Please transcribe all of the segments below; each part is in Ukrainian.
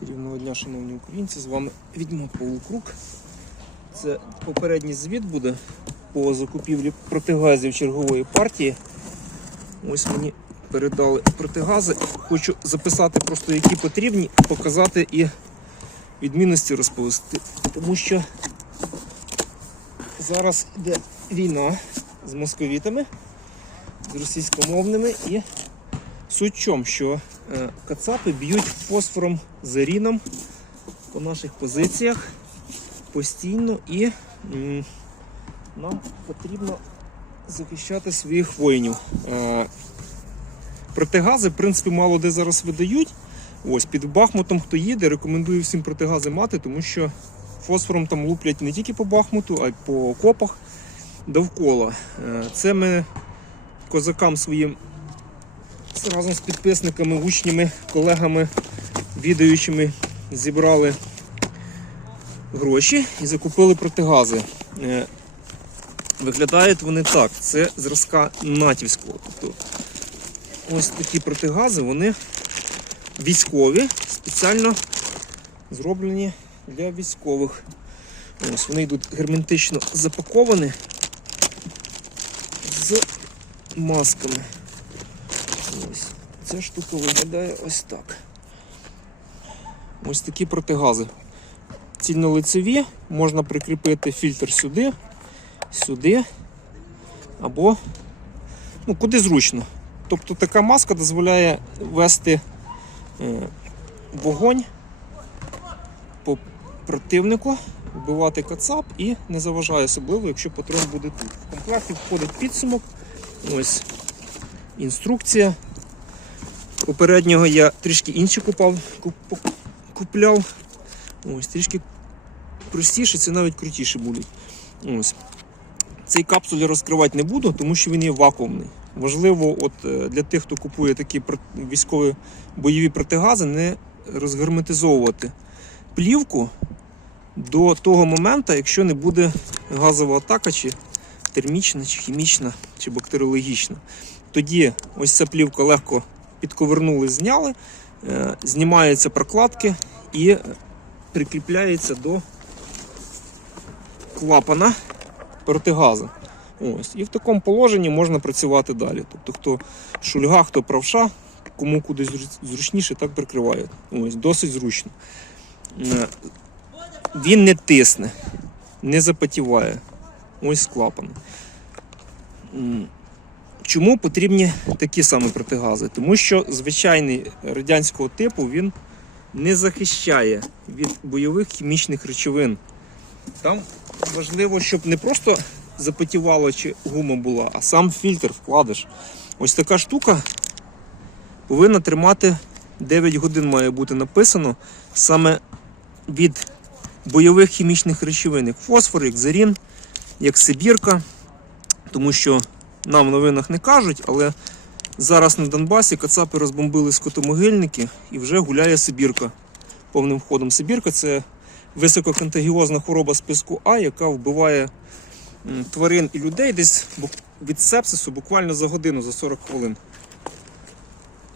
Чарівного дня, шановні українці, з вами Відьмак Павло Це попередній звіт буде по закупівлі протигазів чергової партії. Ось мені передали протигази. Хочу записати просто які потрібні, показати і відмінності розповісти. Тому що зараз йде війна з московітами, з російськомовними і Суть в чому, що е, кацапи б'ють фосфором заріном по наших позиціях постійно і нам потрібно захищати своїх воїнів. Е, протигази, в принципі, мало де зараз видають. Ось під Бахмутом, хто їде, рекомендую всім протигази мати, тому що фосфором там луплять не тільки по Бахмуту, а й по окопах довкола. Е, Це ми козакам своїм разом з підписниками, учнями, колегами, відаючими зібрали гроші і закупили протигази. Е, Виглядають вони так. Це зразка натівського. Тобто ось такі протигази, вони військові, спеціально зроблені для військових. Ось вони йдуть герметично запаковані з масками. Ця штука виглядає ось так. Ось такі протигази. Цільнолицеві, можна прикріпити фільтр сюди, сюди, або ну, куди зручно. Тобто така маска дозволяє вести е, вогонь по противнику, вбивати кацап і не заважає особливо, якщо патрон буде тут. В комплекті входить підсумок. Ось інструкція. Попереднього я трішки інші купав, куп- купляв. Ось, трішки простіше, це навіть крутіше будуть. Ось. Цей капсуль розкривати не буду, тому що він є вакуумний. Важливо от, е, для тих, хто купує такі військові бойові протигази, не розгерметизовувати плівку до того моменту, якщо не буде газова атака, чи термічна, чи хімічна, чи бактеріологічна. Тоді ось ця плівка легко підковернули, зняли, е, знімаються прокладки і прикріпляється до клапана протигазу. Ось. І в такому положенні можна працювати далі. Тобто, хто шульга, хто правша, кому кудись зручніше, так прикриває. Ось, досить зручно. Е, Він не тисне, не запотіває. Ось клапан. Чому потрібні такі саме протигази? Тому що звичайний радянського типу він не захищає від бойових хімічних речовин. Там важливо, щоб не просто запотівало чи гума була, а сам фільтр вкладеш. Ось така штука повинна тримати 9 годин, має бути написано саме від бойових хімічних речовин, як фосфор, як зарін, як сибірка. Тому що нам в новинах не кажуть, але зараз на Донбасі кацапи розбомбили скотомогильники і вже гуляє Сибірка повним ходом. Сибірка це висококонтагіозна хвороба списку А, яка вбиває тварин і людей десь від сепсису буквально за годину, за 40 хвилин.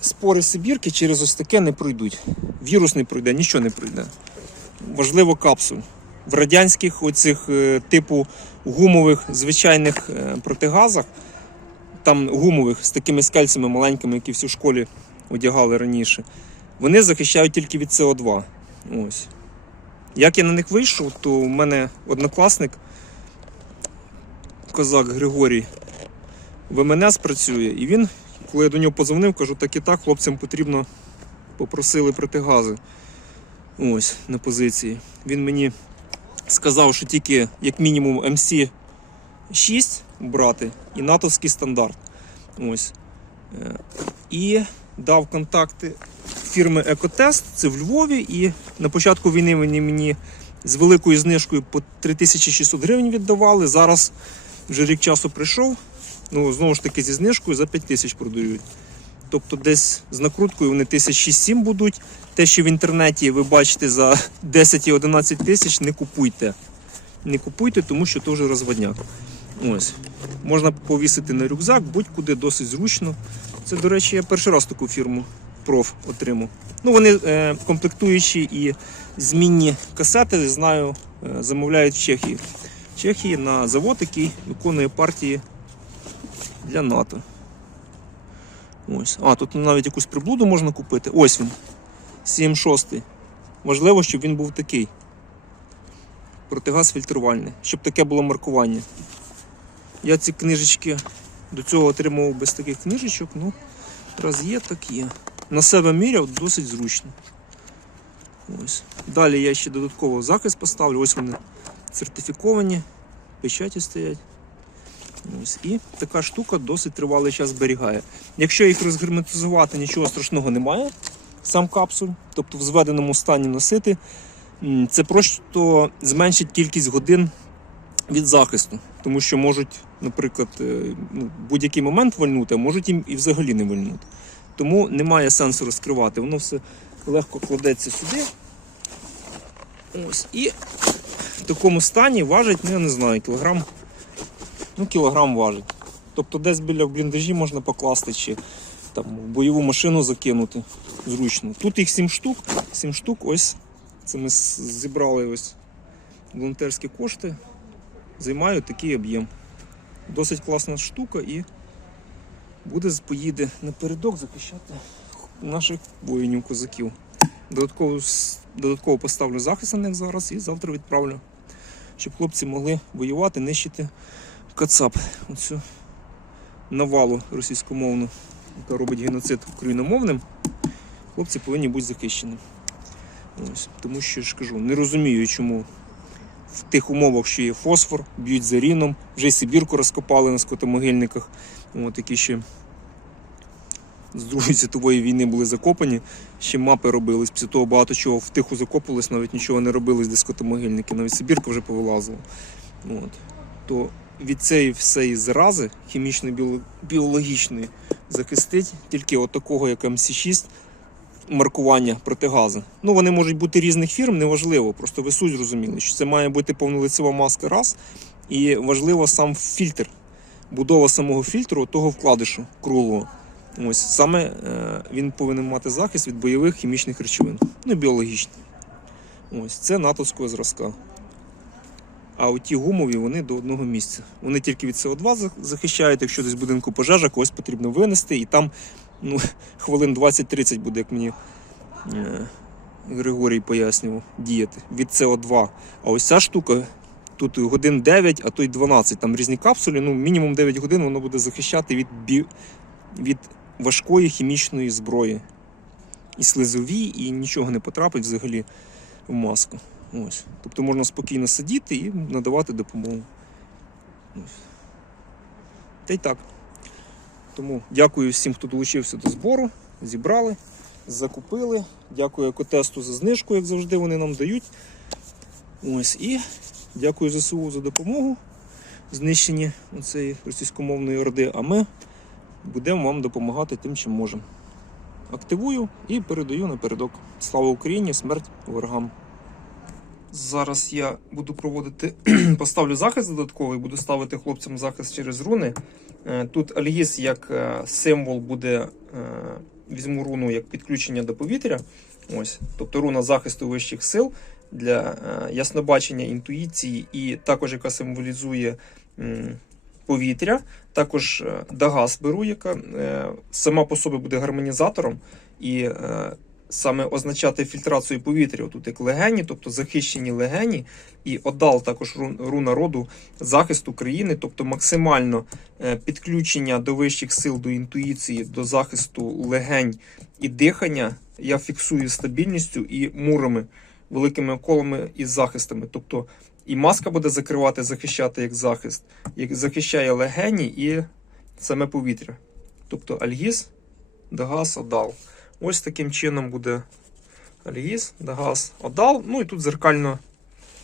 Спори Сибірки через ось таке не пройдуть. Вірус не пройде, нічого не пройде. Важливо капсуль. В радянських оцих е, типу гумових звичайних е, протигазах, там гумових з такими скальцями маленькими, які всі в школі одягали раніше, вони захищають тільки від СО2. Ось. Як я на них вийшов, то у мене однокласник, козак Григорій, в МНС працює, і він, коли я до нього подзвонив, кажу, так і так, хлопцям потрібно попросили протигази. Ось на позиції. Він мені сказав, що тільки як мінімум MC6 брати і натовський стандарт. Ось. Е, І дав контакти фірми Екотест, це в Львові. І на початку війни вони мені з великою знижкою по 3600 гривень віддавали. Зараз вже рік часу прийшов. Ну, знову ж таки, зі знижкою за 5 тисяч продають. Тобто десь з накруткою вони 1006-7 будуть. Те, що в інтернеті ви бачите за 10 і 11 тисяч, не купуйте. Не купуйте, тому що то вже розводняк. Ось. Можна повісити на рюкзак, будь-куди досить зручно. Це, до речі, я перший раз таку фірму проф отримав. Ну, вони е, комплектуючі і змінні касети, знаю, е, замовляють в Чехії. В Чехії на завод, який виконує партії для НАТО. Ось. А, тут навіть якусь приблуду можна купити. Ось він. 7.6. Важливо, щоб він був такий. Протигаз фільтрувальний, щоб таке було маркування. Я ці книжечки до цього отримував без таких книжечок, ну, раз є, так є. На себе міряв досить зручно. Ось. Далі я ще додатково захист поставлю. Ось вони сертифіковані, печаті стоять. Ось. І така штука досить тривалий час зберігає. Якщо їх розгерметизувати, нічого страшного немає. Сам капсуль, тобто в зведеному стані носити, це просто зменшить кількість годин від захисту, тому що можуть, наприклад, е, ну, будь-який момент вальнути, а можуть їм і взагалі не вальнути. Тому немає сенсу розкривати. Воно все легко кладеться сюди. Ось. І в такому стані важить, ну я не знаю, кілограм. Ну, кілограм важить. Тобто десь біля бліндажі можна покласти чи там в бойову машину закинути зручно. Тут їх 7 штук. 7 штук, ось. Це ми зібрали ось волонтерські кошти. Займають такий об'єм. Досить класна штука і буде поїде напередок захищати наших воїнів козаків. Додатково, додатково поставлю захист на них зараз і завтра відправлю, щоб хлопці могли воювати, нищити Кацап. Оцю навалу російськомовну, яка робить геноцид україномовним. Хлопці повинні бути захищені. Ось. Тому що ж кажу, не розумію, чому в тих умовах, що є фосфор, б'ють заріном, вже Сибірку розкопали на скотомогильниках, от, які ще з Другої світової війни були закопані, ще мапи робились, після того багато чого втиху закопувалось, навіть нічого не робилось, де скотомогильники, навіть Сибірка вже повилазила. От. То від цієї всієї зарази хімічно-біологічної захистить тільки от такого, як МС6, маркування протигазу. Ну, вони можуть бути різних фірм, неважливо. Просто ви суть зрозуміли, що це має бути повнолицева маска раз. І важливо сам фільтр, будова самого фільтру, того вкладишу круглого. Ось саме е, він повинен мати захист від бойових хімічних речовин, ну біологічних. Ось це натовського зразка. А от ті гумові вони до одного місця. Вони тільки від СО2 захищають, якщо десь в будинку пожежа, когось потрібно винести, і там ну, хвилин 20-30 буде, як мені е, Григорій пояснював, діяти від СО2. А ось ця штука. Тут годин 9, а то й 12. Там різні капсулі, ну мінімум 9 годин воно буде захищати від, бі... від важкої хімічної зброї. І слизові, і нічого не потрапить взагалі в маску. Ось. Тобто можна спокійно сидіти і надавати допомогу. Ось. Та й так. Тому дякую всім, хто долучився до збору. Зібрали, закупили. Дякую екотесту за знижку, як завжди, вони нам дають. Ось і дякую ЗСУ за допомогу знищенні цієї російськомовної орди. А ми будемо вам допомагати тим, чим можемо. Активую і передаю напередок. Слава Україні! Смерть ворогам! Зараз я буду проводити, поставлю захист додатковий, буду ставити хлопцям захист через руни. Е, Тут Альгіс як е, символ буде, е, візьму руну як підключення до повітря. Ось, тобто руна захисту вищих сил для яснобачення інтуїції, і також яка символізує повітря. Також Дагас беру, яка сама по собі буде гармонізатором. І саме означати фільтрацію повітря, тут як легені, тобто захищені легені, і одал також ру- руна роду захисту країни, тобто максимально е, підключення до вищих сил, до інтуїції, до захисту легень і дихання. Я фіксую стабільністю і мурами, великими колами і захистами. Тобто і маска буде закривати, захищати як захист, як захищає легені і саме повітря. Тобто альгіз, дагас, одал. Ось таким чином буде альгіз, дагас, одал. Ну і тут зеркально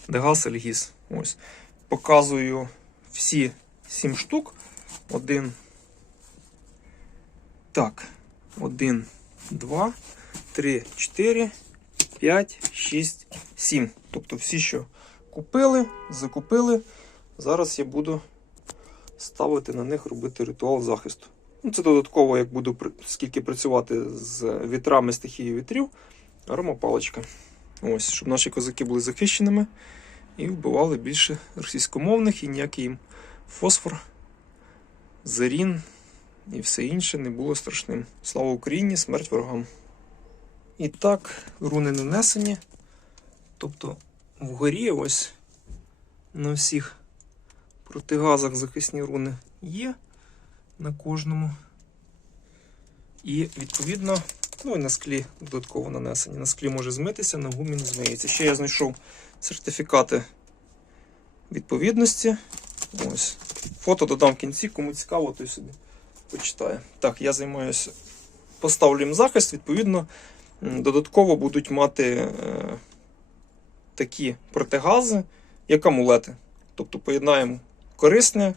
дагас, альгіз. Ось. Показую всі сім штук. Один. Так. Один, два, три, чотири, п'ять, шість, сім. Тобто всі, що купили, закупили. Зараз я буду ставити на них робити ритуал захисту. Ну, це додатково, як буду скільки працювати з вітрами стихії вітрів, аромапаличка. Ось, щоб наші козаки були захищеними і вбивали більше російськомовних і ніякий їм фосфор, зарін і все інше не було страшним. Слава Україні, смерть ворогам. І так, руни нанесені. Тобто вгорі ось на всіх протигазах захисні руни є на кожному. І відповідно, ну і на склі додатково нанесені. На склі може змитися, на гумі не змиється. Ще я знайшов сертифікати відповідності. Ось. Фото додам в кінці, кому цікаво, той собі почитає. Так, я займаюся. Поставлю їм захист, відповідно, додатково будуть мати е, такі протигази, як амулети. Тобто поєднаємо корисне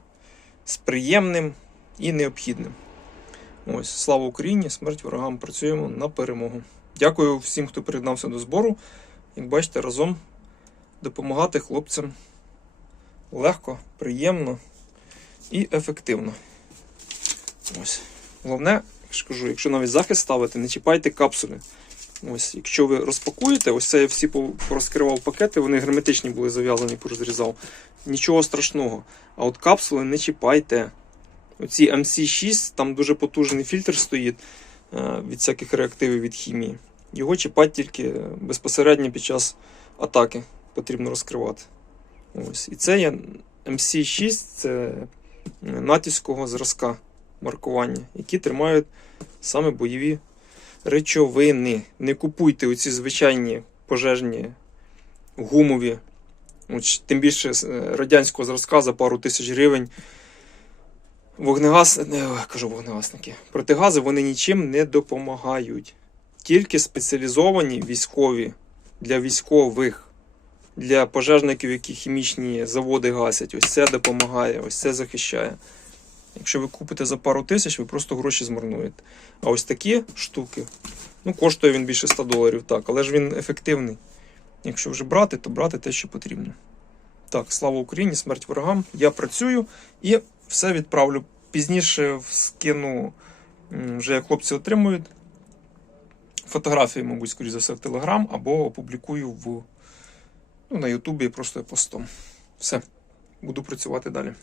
з приємним і необхідним. Ось, слава Україні, смерть ворогам. Працюємо на перемогу. Дякую всім, хто приєднався до збору. Як бачите, разом допомагати хлопцям легко, приємно і ефективно. Ось. Головне, я якщо навіть захист ставити, не чіпайте капсули. Ось, якщо ви розпакуєте, ось це я всі порозкривав пакети, вони герметичні були зав'язані, порозрізав. Нічого страшного. А от капсули не чіпайте. Оці MC6, там дуже потужний фільтр стоїть е, від всяких реактивів від хімії. Його чіпати тільки безпосередньо під час атаки потрібно розкривати. Ось. І це є MC6, це е, натівського зразка маркування, які тримають саме бойові речовини. Не купуйте оці звичайні пожежні гумові, тим більше е, радянського зразка за пару тисяч гривень. Вогнегаз, не, кажу вогнегасники. Протигази вони нічим не допомагають. Тільки спеціалізовані військові для військових, для пожежників, які хімічні заводи гасять. Ось це допомагає, ось це захищає. Якщо ви купите за пару тисяч, ви просто гроші змарнуєте. А ось такі штуки, ну, коштує він більше 100 доларів, так, але ж він ефективний. Якщо вже брати, то брати те, що потрібно. Так, слава Україні, смерть ворогам. Я працюю і все відправлю. Пізніше скину, вже як хлопці отримують. Фотографії, мабуть, скоріше за все, в Телеграм або опублікую в, ну, на Ютубі просто постом. Все, буду працювати далі.